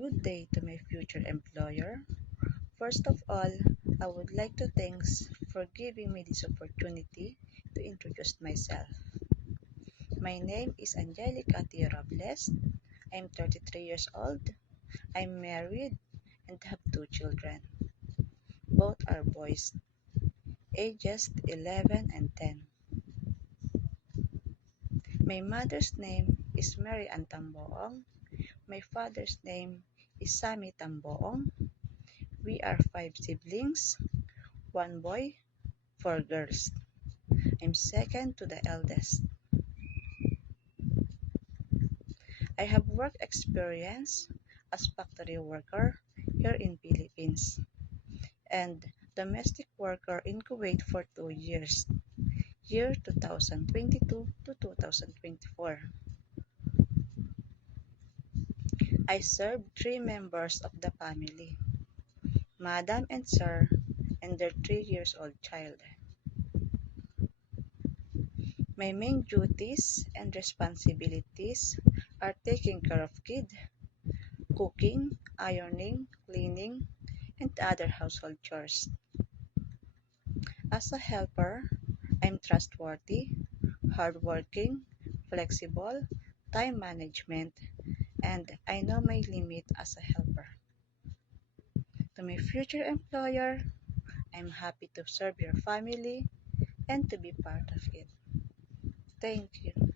good day to my future employer. First of all, I would like to thanks for giving me this opportunity to introduce myself. My name is Angelica T. Robles. I'm 33 years old. I'm married and have two children. Both are boys, ages 11 and 10. My mother's name is Mary Ann Tamboong. My father's name is Sammy Tamboong. We are five siblings, one boy, four girls. I'm second to the eldest. I have work experience as factory worker here in Philippines and domestic worker in Kuwait for 2 years, year 2022 to 2024. I serve three members of the family, Madam and Sir, and their 3 years old child. My main duties and responsibilities are taking care of kids, cooking, ironing, cleaning, and other household chores. As a helper, I'm trustworthy, hardworking, flexible, time management, and I know my limit as a helper. To my future employer, I'm happy to serve your family and to be part of it. Thank you.